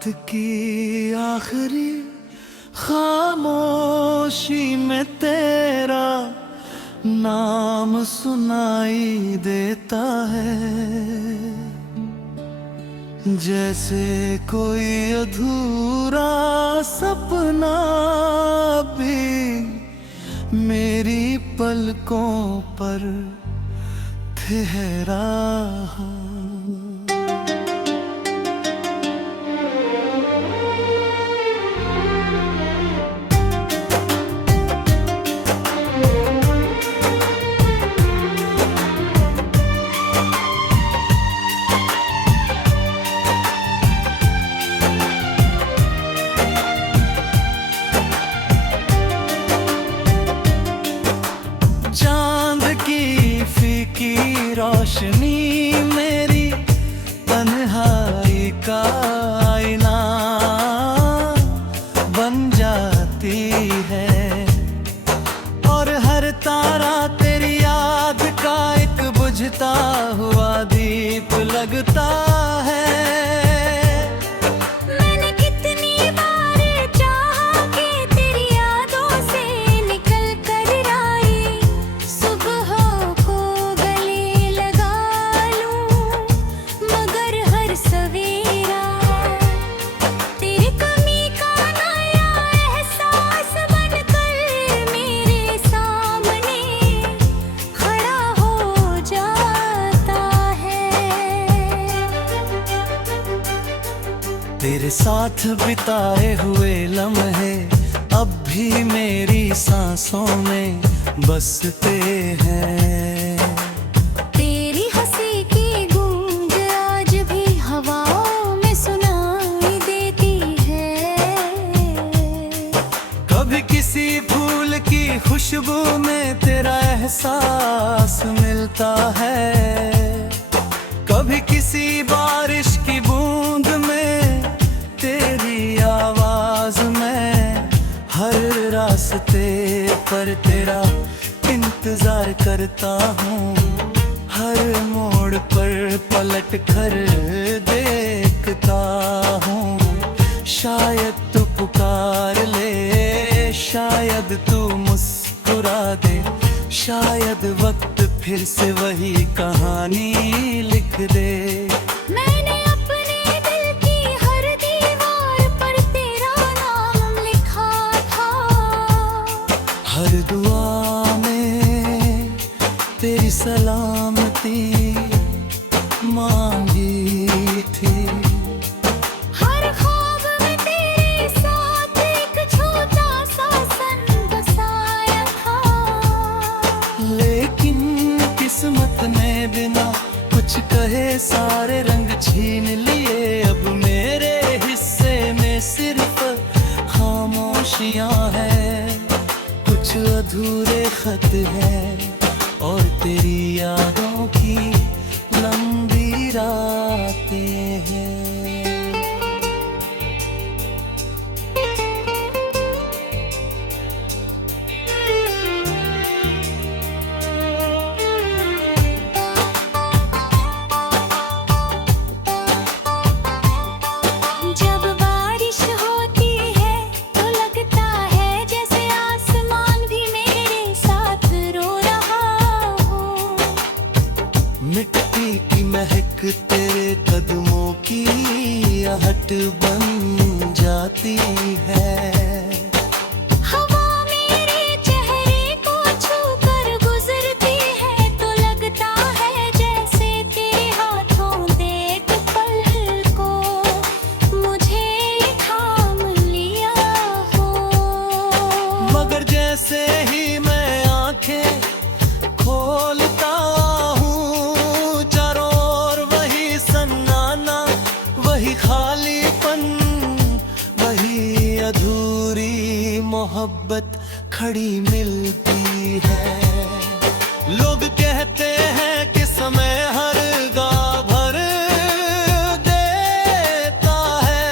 रात की आखिरी खामोशी में तेरा नाम सुनाई देता है, जैसे कोई अधूरा सपना भी मेरी पलकों पर ठहरा। चांद की फीकी रोशनी मेरी तन्हाई का आईना बन जाती है, और हर तारा तेरी याद का एक बुझता हुआ दीप लगता है। तेरे साथ बिताए हुए लम्हे अब भी मेरी सांसों में बसते हैं। तेरी हंसी की गूंज आज भी हवाओं में सुनाई देती है। कभी किसी फूल की खुशबू में तेरा एहसास मिलता है, कभी किसी बारिश की बूंद में तेरी आवाज में। हर रास्ते पर तेरा इंतजार करता हूँ, हर मोड़ पर पलट कर देखता हूँ। शायद तू पुकार ले, शायद तू मुस्कुरा दे, शायद वक्त फिर से वही कहानी लिख दे। हर दुआ में तेरी सलामती मांगी थी, हर ख्वाब में तेरे साथ एक छोटा सा सन बसाया था। लेकिन किस्मत ने बिना कुछ कहे सारे रंग छीन लिए। अब मेरे हिस्से में सिर्फ खामोशियां हैं, कुछ अधूरे खत हैं और तेरी यादों की लंबी रातें हैं। जब बारिश होती है तो लगता है जैसे आसमान भी मेरे साथ रो रहा हो। मिट्टी की महक तेरे कदमों की आहट बन जाती है। हवा मेरे चेहरे को छूकर गुजरती है तो लगता है जैसे तेरे हाथों दे एक पल को मुझे थाम लिया हो। मगर जैसे ही मैं आंखें खोलता हूँ, चारों ओर वही सन्नाटा, वही खालीपन, वही अधूरी मोहब्बत खड़ी मिलती है। लोग कहते हैं कि समय हर गाह भर देता है।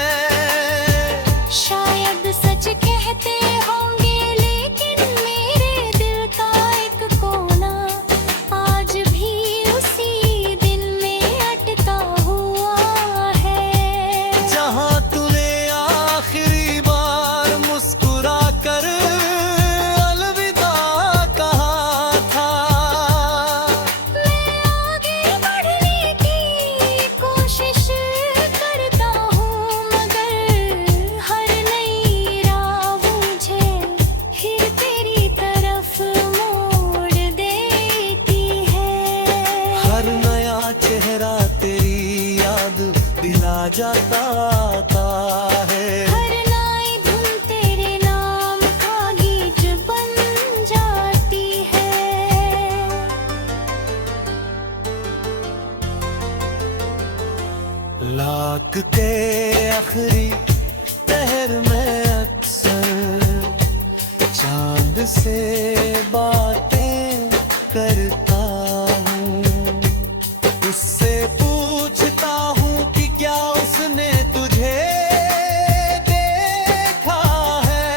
शायद सच कहते होंगे लेकिन मेरे दिल का एक कोना आज भी उसी दिन में अटका हुआ है। जहाँ तूने जाता आता है। हर नई धुन तेरे नाम का गीत बन जाती है। लाख के आखिरी पहर में अक्सर चांद से बातें करता हूँ, उससे पूछता हूँ कि क्या उसने तुझे देखा है।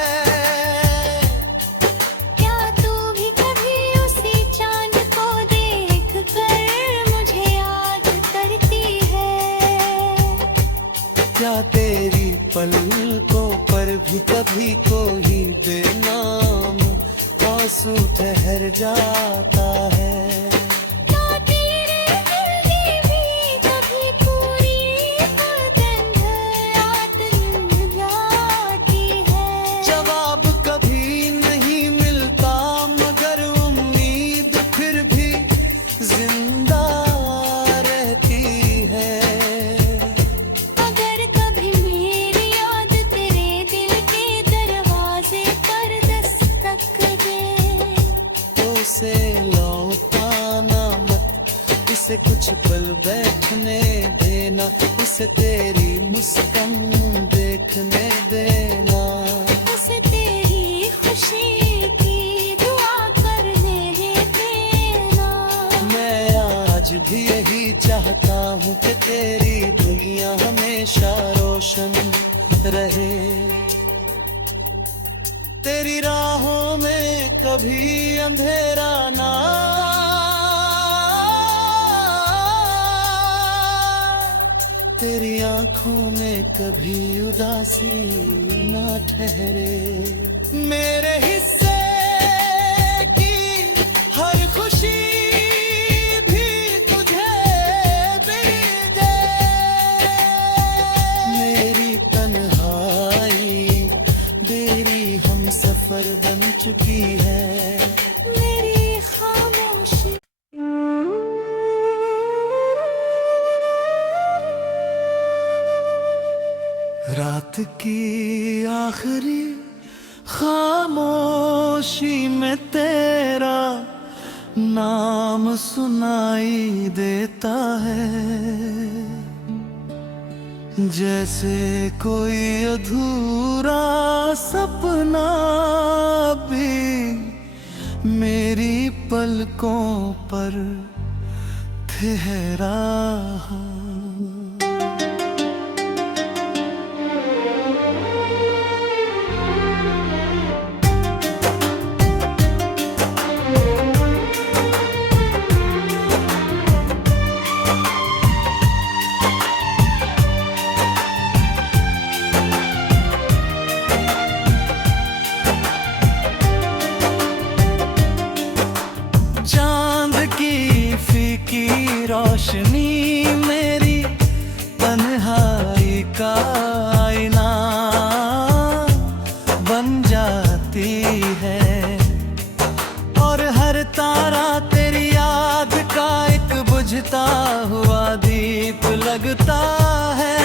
क्या तू भी कभी उसी चांद को देख कर मुझे याद करती है? क्या तेरी पलकों पर भी कभी कोई बेनाम आंसू ठहर जाता है? क्या तेरे दिल की भी कभी पूरी धड़कन रात मिल जाती है? जवाब कभी नहीं मिलता मगर उम्मीद फिर भी जिंदा रहती है। अगर कभी मेरी याद तेरे दिल के दरवाजे पर दस्तक दे, तो उसे लौटाना मत, इसे कुछ पल बैठने देना, उसे तेरी मुस्कान देखने देना। उसे तेरी खुशी की दुआ करने देना। मैं आज भी यही चाहता हूँ कि तेरी दुनिया हमेशा रोशन रहे, तेरी राहों में कभी अंधेरा ना। तेरी आंखों में कभी उदासी ना ठहरे। मेरे हिस्से की हर खुशी भी तुझे मिल जाए। मेरी तन्हाई तेरी हम सफर बन चुकी है। मेरी खामोशी रात की आखिरी खामोशी में तेरा नाम सुनाई देता है, जैसे कोई अधूरा सपना भी मेरी पलकों पर ठहरा। चांद की फीकी रोशनी मेरी तन्हाई का आईना बन जाती है, और हर तारा तेरी याद का एक बुझता हुआ दीप लगता है।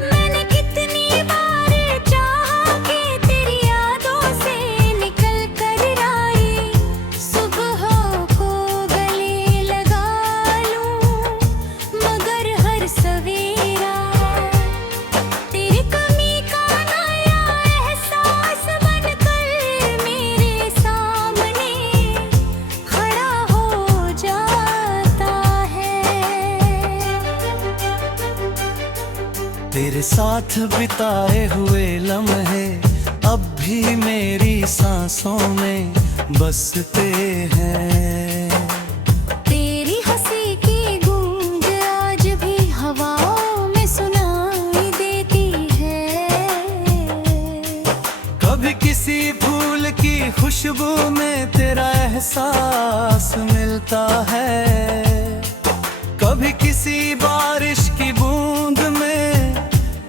मैंने कितनी बार चाहा कि तेरी यादों से निकल कर आई सुबहों को गले लगा लूं, मगर हर सवेरा तेरी कमी का नया एहसास बनकर मेरे सामने खड़ा हो जाता है। तेरे साथ बिताए हुए लम्हे अब भी मेरी सांसों में बसते हैं। तेरी हंसी की गूंज आज भी हवाओं में सुनाई देती है। कभी किसी फूल की खुशबू में तेरा एहसास मिलता है, कभी किसी बारिश की बूंद में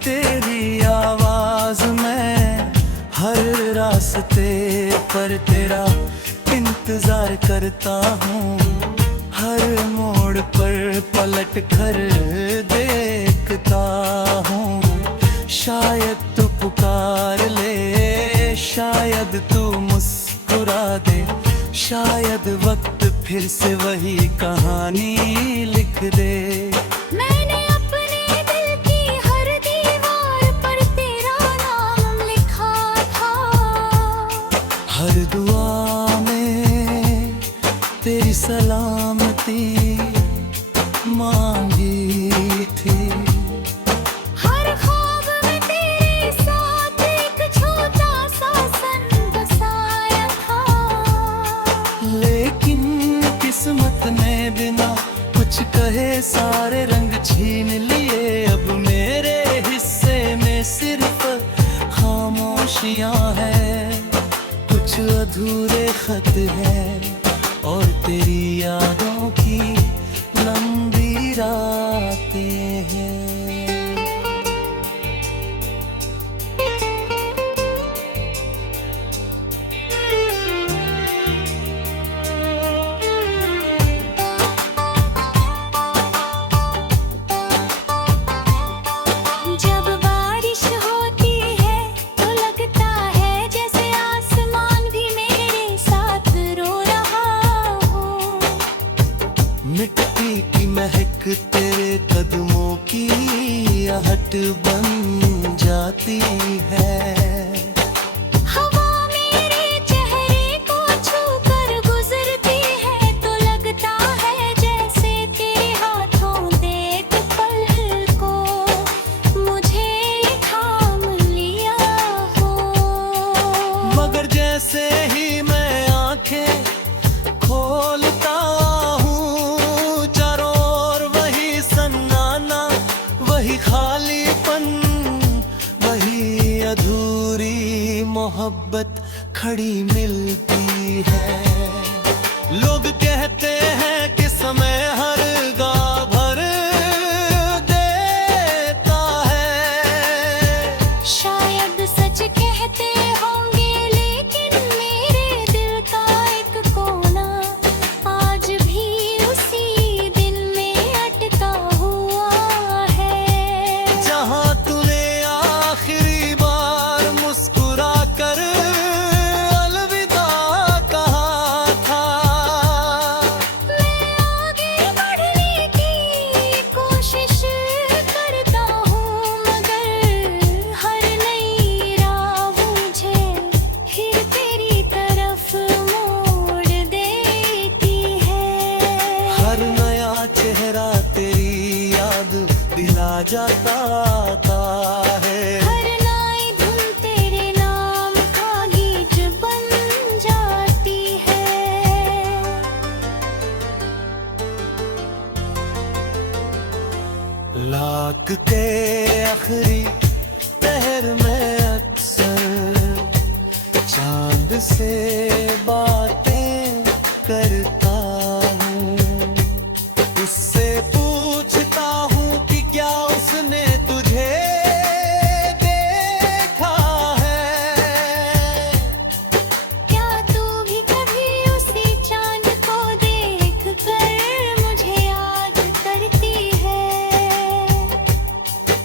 तेरी आवाज में, हर रास्ते पर तेरा इंतजार करता हूँ, हर मोड़ पर पलट कर देखता हूँ, शायद तू पुकार ले, शायद तू मुस्कुरा दे, शायद वक्त फिर से वही कहानी लिख दे। मैंने अपने दिल की हर दीवार पर तेरा नाम लिखा था, हर दुआ में तेरी सलामती मांगी थी। हर ख्वाब में तेरे साथ एक छोटा सा सन बसाया था, लेकिन किस्मत ने बिना कुछ कहे सारे रंग छीन लिए। अब मेरे हिस्से में सिर्फ खामोशियां हैं, कुछ अधूरे खत हैं और तेरी यादों की लंबी रातें हैं। जब बारिश होती है तो लगता है जैसे आसमान भी मेरे साथ रो रहा हो। मिट्टी की महक तेरे कदमों की आहट बन जाती है। हवा मेरे चेहरे को छूकर गुजरती है तो लगता है जैसे तेरे हाथों दे एक पल को मुझे थाम लिया हो। मगर जैसे ही मैं आंखें खोलता हूँ, चारों ओर वही सन्नाटा, वही खालीपन, वही अधूरी मोहब्बत खड़ी मिलती है। लोग कहते हैं कि समय हर गाह भर देता है। शायद सच कहते होंगे लेकिन मेरे दिल का एक कोना आज भी उसी दिन में अटका हुआ है। जहाँ तूने आखिरी बार मुस्कुरा कर अलविदा कहा था, मैं आगे बढ़ने की कोशिश करता हूँ मगर हर नई राह मुझे फिर तेरी तरफ मोड़ देती है। हर नया चेहरा तेरी याद दिला जाता है। हर नई धुन तेरे नाम का गीत बन जाती है। लाख के आखिरी पहर में अक्सर चांद से बातें करता हूँ, उससे पूछता हूँ कि क्या उसने तुझे देखा है। क्या तू भी कभी उसी चांद को देख कर मुझे याद करती है।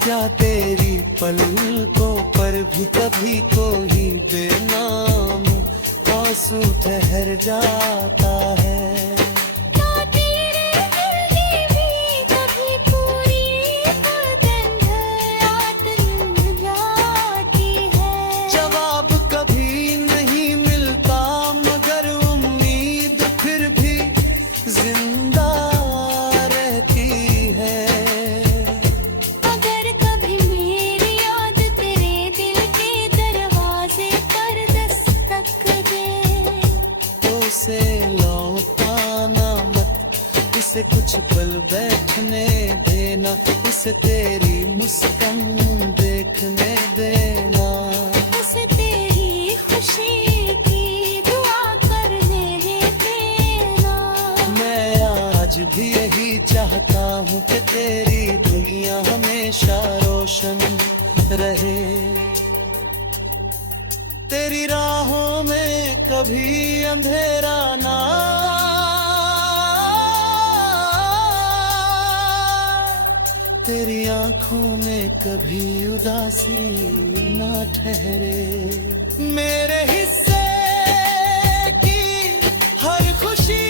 क्या तेरी पलकों पर भी कभी कोई बेनाम आंसू ठहर जाता है। क्या तेरे दिल की भी कभी पूरी धड़कन रात मिल जाती है। जवाब कभी नहीं मिलता मगर उम्मीद फिर भी जिंदा रहती है। अगर कभी मेरी याद तेरे दिल के दरवाजे पर दस्तक दे तो उसे लौटाना मत, उसे कुछ पल बैठने देना, उसे तेरी मुस्कान देखने देना। उसे तेरी खुशी की दुआ करने देना। मैं आज भी यही चाहता हूँ कि तेरी दुनिया हमेशा रोशन रहे, तेरी राहों में कभी अंधेरा ना तेरी आंखों में कभी उदासी ना ठहरे। मेरे हिस्से की हर खुशी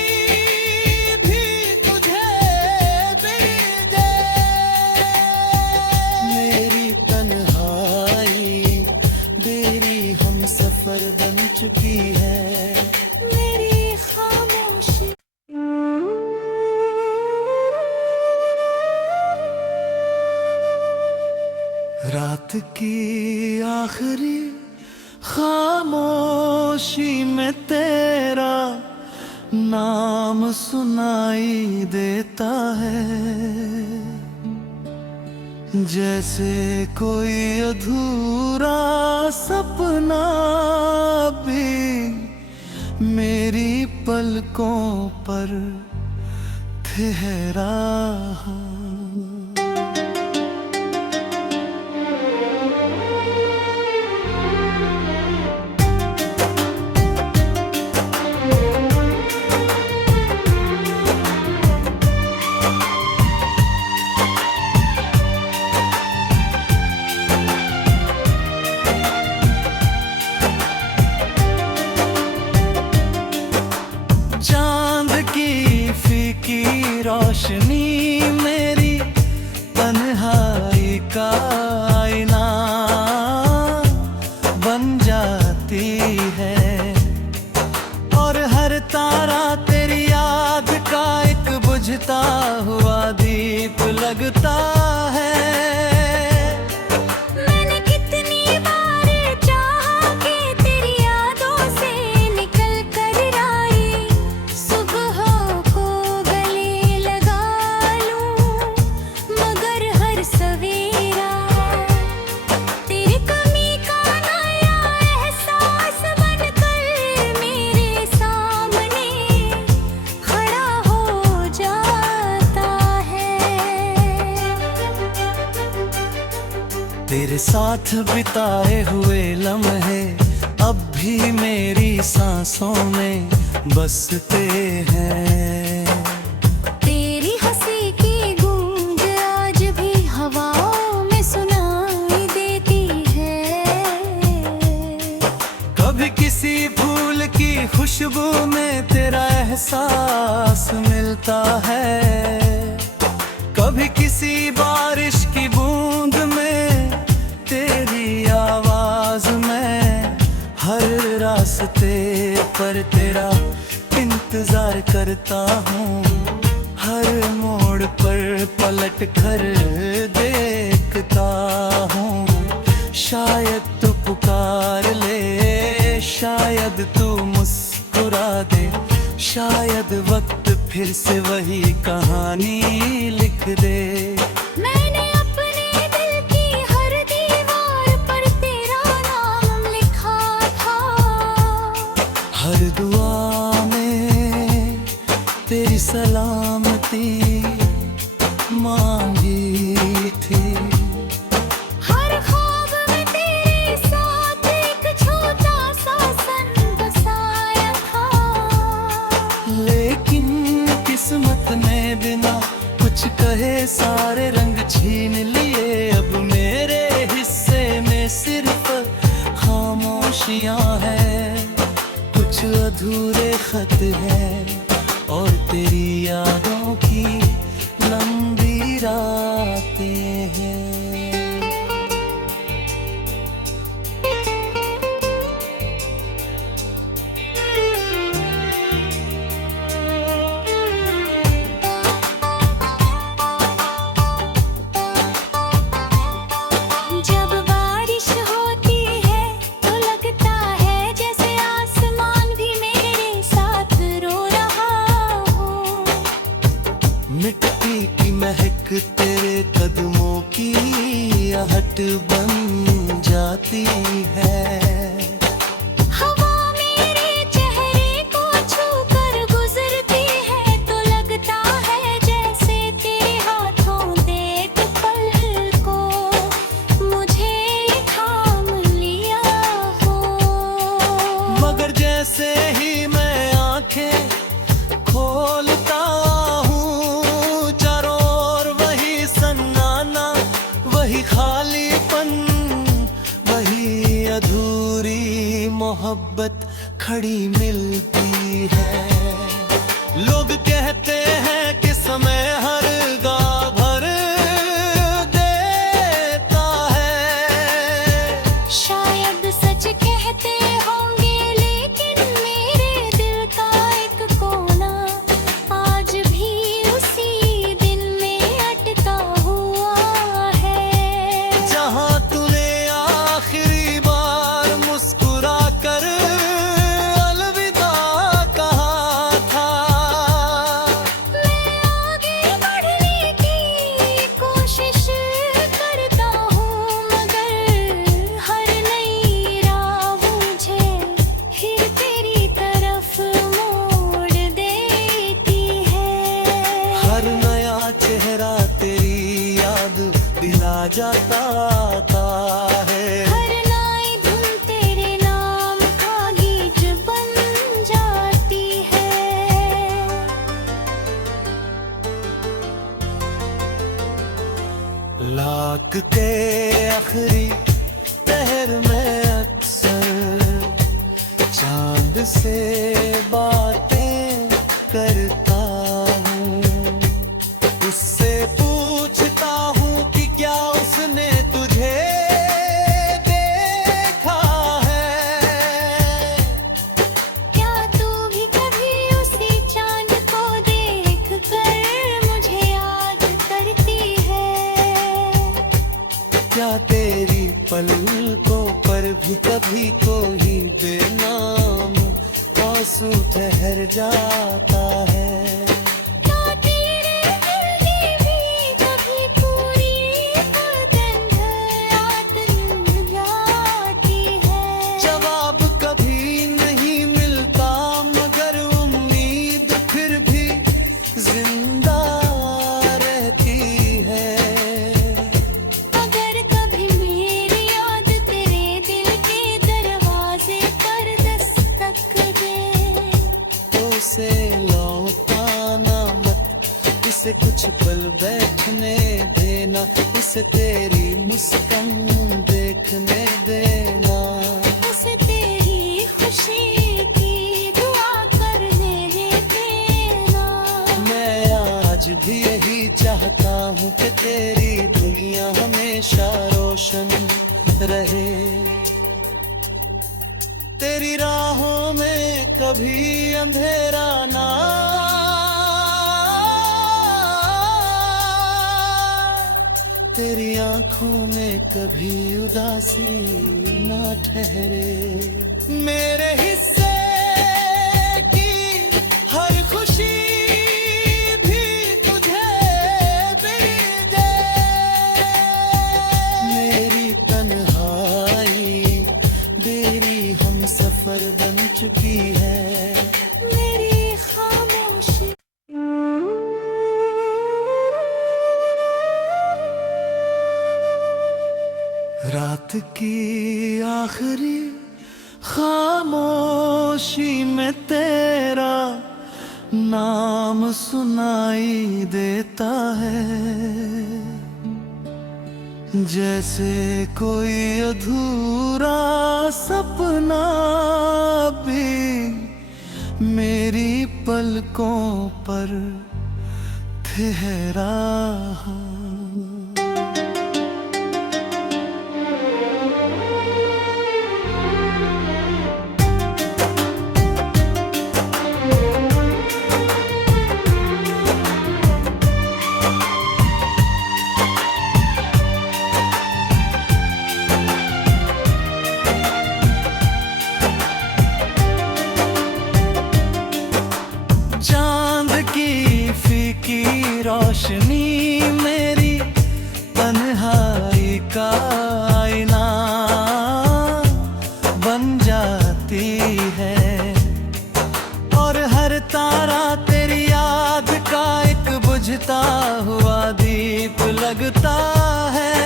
भी तुझे मिल जाए। मेरी तन्हाई तेरी हम सफर बन चुकी है। मेरी खामोशी रात की आखिरी खामोशी में तेरा नाम सुनाई देता है। जैसे कोई अधूरा सपना भी मेरी पलकों पर ठहरा। चांद की फीकी रोशनी मेरी तन्हाई का आईना बन जाती है। और हर तारा तेरी याद का एक बुझता हुआ दीप लगता है। मैंने कितनी बार चाहा कि तेरी यादों से निकल कर आई सुबह को गले लगा लूं, मगर हर सवेरा तेरी कमी का नया एहसास बनकर मेरे सामने खड़ा हो जाता है। तेरे साथ बिताए हुए लम्हे अब भी मेरी सांसों में बसते हैं। तेरी हंसी की गूंज आज भी हवाओं में सुनाई देती है। कभी किसी फूल की खुशबू में तेरा एहसास मिलता है। कभी किसी बारिश की बूंद में तेरी आवाज में। हर रास्ते पर तेरा इंतजार करता हूँ। हर मोड़ पर पलट कर देखता हूँ। शायद तू पुकार ले, शायद तू मुस्कुरा दे, शायद वक्त फिर से वही कहानी लिख दे। मैंने अपने दिल की हर दीवार पर तेरा नाम लिखा था। हर दुआ में तेरी सलामती मांगी थी। हर ख्वाब में तेरे साथ एक छोटा सा सन बसाया था। लेकिन किस्मत ने बिना कुछ कहे सारे रंग छीन लिए। अब मेरे हिस्से में सिर्फ खामोशियां हैं। कुछ अधूरे खत हैं और तेरी यादों की लंबी रातें हैं। जब बारिश होती है तो लगता है जैसे आसमान भी मेरे साथ रो रहा हो। मिट्टी की महक तेरे कदमों की आहट बन जाती है। हवा मेरे चेहरे को छूकर गुजरती है तो लगता है जैसे तेरे हाथों दे एक पल को मुझे थाम लिया हो। मगर जैसे ही मैं आंखें खोलता हूँ चारों ओर वही सन्नाटा घड़ी मिलती है। लोग कहते हैं कि समय हर गाँव भर देता है। शायद सच कहते होंगे, लेकिन मेरे दिल का एक कोना आज भी उसी दिन में अटका हुआ है। जहाँ तूने आखिरी बार मुस्कुरा कर अलविदा कहा था, मैं आगे बढ़ने की कोशिश करता हूँ, मगर हर नई राह मुझे फिर तेरी तरफ मोड़ देती है। हर नया चेहरा तेरी याद दिला जाता है। हर नई धुन तेरे नाम का गीत बन जाती है। लाख के आखिरी पहर में अक्सर चांद से बातें करता हूँ। उससे पूछता हूँ कि क्या उसने तुझे देखा है। क्या तू भी कभी उसी चांद को देख कर मुझे याद करती है। क्या तेरी पलकों पर भी कभी कोई बेनाम आंसू ठहर जाता है। क्या तेरे दिल की भी कभी पूरी धड़कन रात मिल जाती है। जवाब कभी नहीं मिलता, मगर उम्मीद फिर भी जिंदा रहती है। अगर कभी मेरी याद तेरे दिल के दरवाजे पर दस्तक दे, तो उसे लौटाना मत, इसे कुछ पल बैठने देना, इसे तेरी मुस्कान देखने देना। उसे तेरी खुशी की दुआ करने देना। मैं आज भी यही चाहता हूँ कि तेरी दुनिया हमेशा रोशन रहे। तेरी राहों में कभी अंधेरा ना, तेरी आंखों में कभी उदासी ना ठहरे। मेरे हिस्से की हर खुशी भी तुझे मिल जाए। मेरी तन्हाई तेरी हम सफर बन चुकी है। मेरी खामोशी रात की आखिरी खामोशी में तेरा नाम सुनाई देता है। जैसे कोई अधूरा सपना भी मेरी पलकों पर ठहरा। चांद की फीकी रोशनी मेरी तन्हाई का आईना बन जाती है। और हर तारा तेरी याद का एक बुझता हुआ दीप लगता है।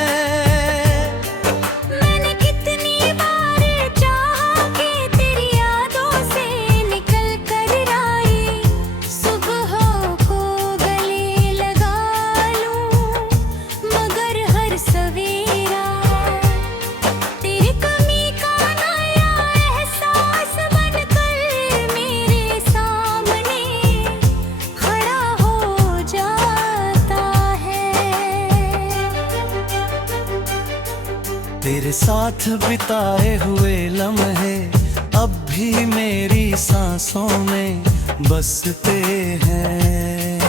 मैंने कितनी बार चाहा कि तेरी यादों से निकल कर आई सुबह को गले लगा लूं, साथ बिताए हुए लम्हे अब भी मेरी सांसों में बसते हैं।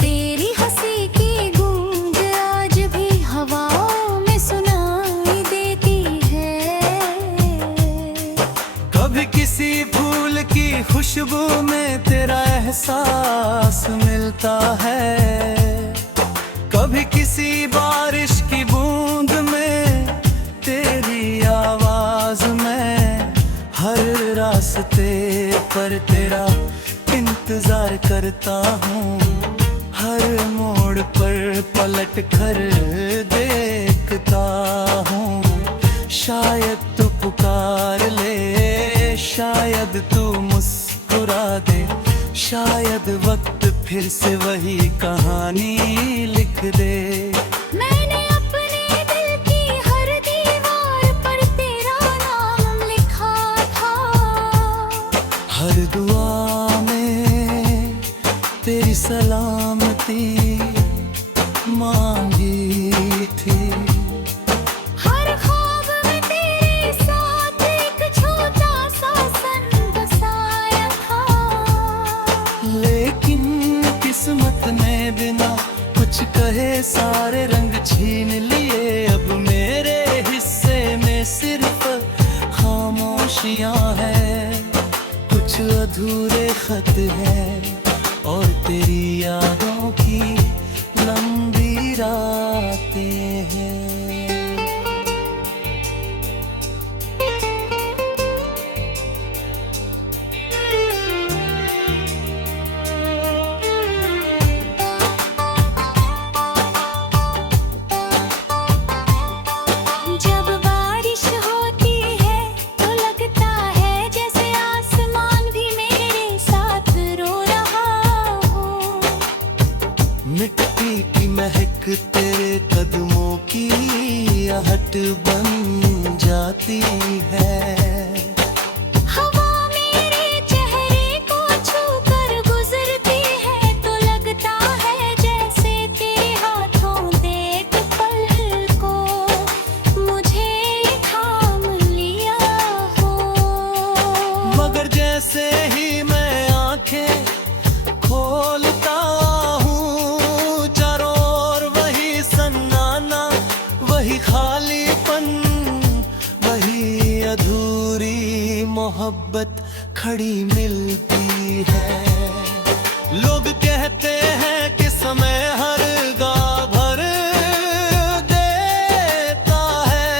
तेरी हंसी की गूंज आज भी हवाओं में सुनाई देती है। कभी किसी फूल की खुशबू में तेरा एहसास मिलता है, कभी किसी बारिश की बूंद में तेरी आवाज में। हर रास्ते पर तेरा इंतजार करता हूँ, हर मोड़ पर पलट कर देखता हूँ। शायद तू पुकार ले, शायद तू मुस्कुरा दे, शायद वक्त फिर से वही कहानी लिख दे। मैंने अपने दिल की हर दीवार पर तेरा नाम लिखा था, हर दुआ में तेरी सलामती मांगी थी। हर ख्वाब में तेरे साथ एक छोटा सा सन बसाया था। लेकिन किस्मत ने बिना कुछ कहे सारे रंग छीन लिए। अब मेरे हिस्से में सिर्फ खामोशियां हैं, कुछ अधूरे खत हैं और तेरी यादों की लंबी रातें हैं। जब बारिश होती है तो लगता है जैसे आसमान भी मेरे साथ रो रहा हो। मिट्टी की महक तेरे कदमों की आहट बन जाती है। हवा मेरे चेहरे को छूकर गुजरती है तो लगता है जैसे तेरे हाथों दे एक पल को मुझे थाम लिया हो। मगर जैसे ही मैं आंखें खोलता हूँ, चारों ओर वही सन्नाटा, वही खालीपन, वही अधूरी मोहब्बत खड़ी मिलती है। लोग कहते हैं कि समय हर गाह भर देता है।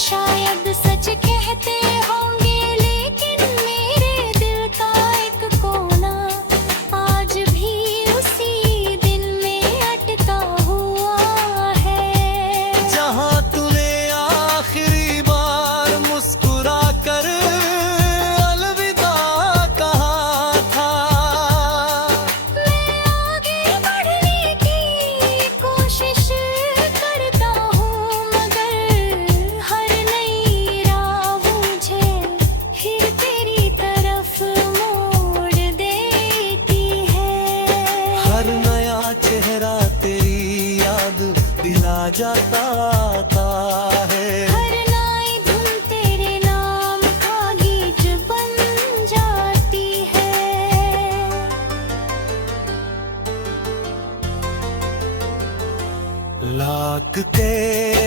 शायद सच कहते होंगे लेकिन मेरे दिल का एक कोना आज भी उसी दिन में अटका हुआ है। जहाँ तूने आखिरी बार मुस्कुरा कर अलविदा कहा था, मैं आगे बढ़ने की कोशिश करता हूँ मगर हर नई राह मुझे फिर तेरी तरफ मोड़ देती है। हर नया चेहरा तेरी याद दिला जाता है। हर नई धुन तेरे नाम का गीत बन जाती है। लाख के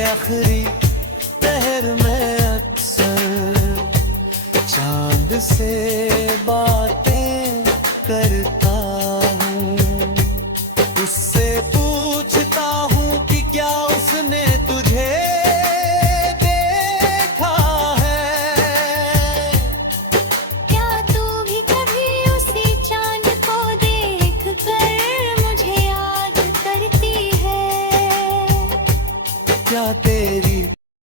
आखिरी पहर में अक्सर चांद से बातें करते